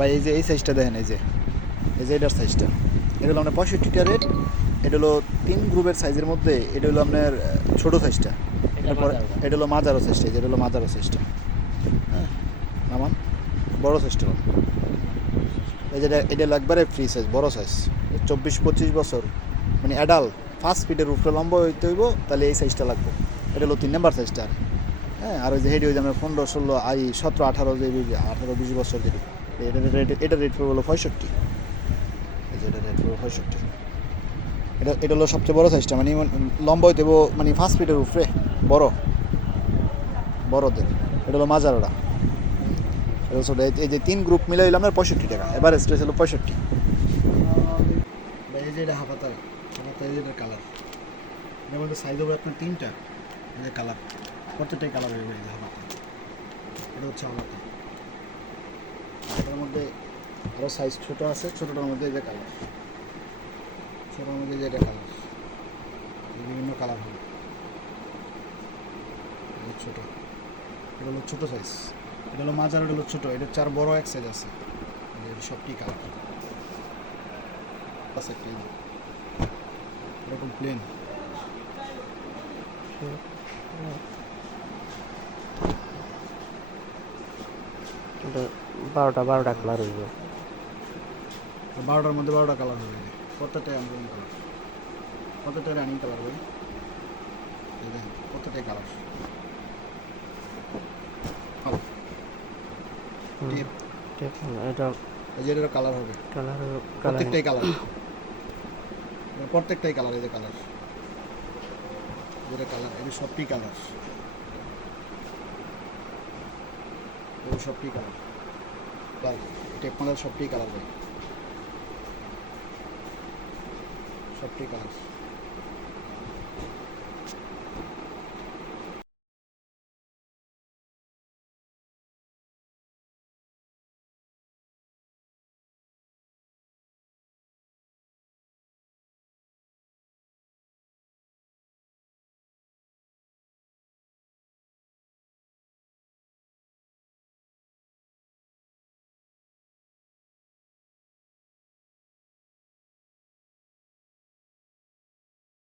ভাই এই যে এই সাইজটা দেখেন, এই যে এটার সাইজটা, এটা হলো আপনার 65টা রেট। এটা হলো 3 গ্রুপের সাইজের মধ্যে এটা হলো আপনার ছোটো সাইজটা। এরপর এটা হলো মাজারো সাইজটা, যেটা হলো মাজারো সাইজটা। হ্যাঁ, নামান বড়ো সাইজটা নামান। এই যেটা এটা হলো একবারে ফ্রি সাইজ, বড়ো সাইজ, 24-25 বছর মানে অ্যাডাল্ট 5 ফিটের উপরে লম্বা হইতে হইব, তাহলে এই সাইজটা লাগবে। এটা হলো 3 নাম্বার সাইজটা। আর হ্যাঁ, আর ওই যে হেডি ওই যে আমরা 15-16 17-18 যে 18-20 বছর যেটা, এটা রেট পড়বে হলো 65। এই যে এটা রেট পড়বে 65। এটা হলো সবচেয়ে বড়ো সাইজটা, মানে লম্বা হইতে মানে 5 ফিটের উপরে বড় বড়দের। এটা হলো মাজারোটা। এটা হচ্ছে এই যে 3 গ্রুপ মিলে হইলো আপনার 65 টাকা, এভারেজ রেট হলো 65। এই যে এটা হাফাতার এই যে এটার কালার, এর মধ্যে সাইজ হবে আপনার 3টা। এই যে কালার, প্রত্যেকটাই কালার হয়ে যায় হাফাতা। এটা হচ্ছে হাফাতা। এটার মধ্যে আরও সাইজ ছোটো আছে, ছোটোটার মধ্যে এই যে কালার, ছোটোর মধ্যে যে এটা কালার, বিভিন্ন কালার হবে। ছোটো, এটা হলো ছোটো সাইজ। এটা হলো মাজার, এটা হলো ছোটো। এটার 4 বড় এক সাইজ আছে। এটা সবটি কালার আছে একটা এরকম প্লেন। এটা 12টা কালার হইব। 12টার মধ্যে 12টা কালার হবে। প্রত্যেকটাই রানিং কালার, প্রত্যেকটাই রানিং কালার হবে। এই দেখেন প্রত্যেকটাই কালার। এটা এই যে এটারও কালার হবে, কালার প্রত্যেকটাই কালার, প্রত্যেকটাই কালার। এই যে কালার, যেটা কালার, এটা সবটি কালার, এটা সবটি কালার। টেপ মালার সবটি কালার ভাই, সবটি কালার।